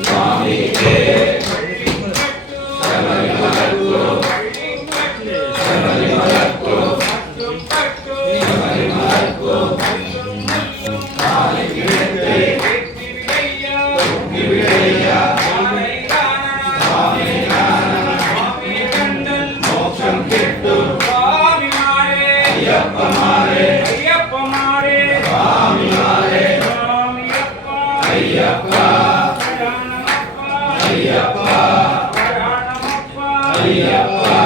சுவாமிக்கே சபரிமலக்கு சபரிமலக்கு சபரிமலக்கு ஆலிக்கிடத்தை விடையா சுவாமி காரணம் மோட்சம் கிட்டும் ஐயப்பமாரே சுவாமிமாரே ஐயப்பா ஐயப்பா ஐயப்பா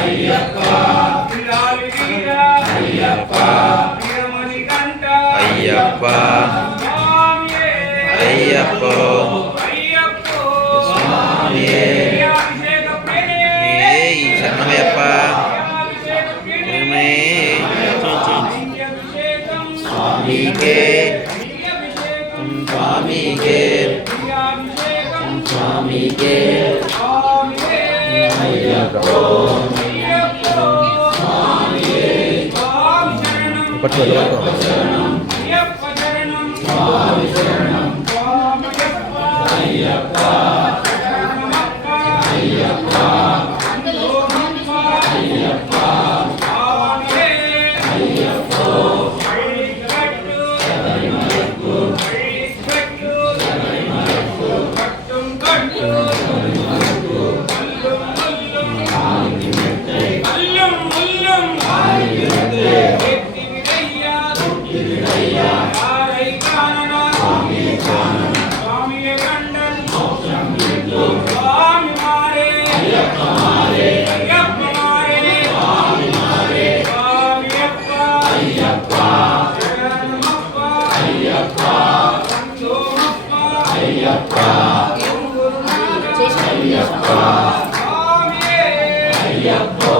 ஐயப்பா ஐயப்பா ஐயப்பா ஐயப்பா ஐயப்போ சுவாமியே சரணமையப்பா சுவாமிக்கே சுவாமிக்கே சுவாமிக்கே ஐயப்போ சுவாமியே சுவாமி சரணம் ஐயப்பா ஐயப்பா ஐயப்பா ஐயப்போ சபரிமலக்கு சபரிமலக்கு சபரிமலக்கு ஆலிக்கிடத்தை ஆலிக்கிடத்தை விடையா சுவாமி காரணம் மோட்சம் கிட்டும் ஐயப்பமாரே சுவாமிமாரே ஐயப்பா ஐயப்பா ஐயப்பா ஐயப்பா ஐயப்போ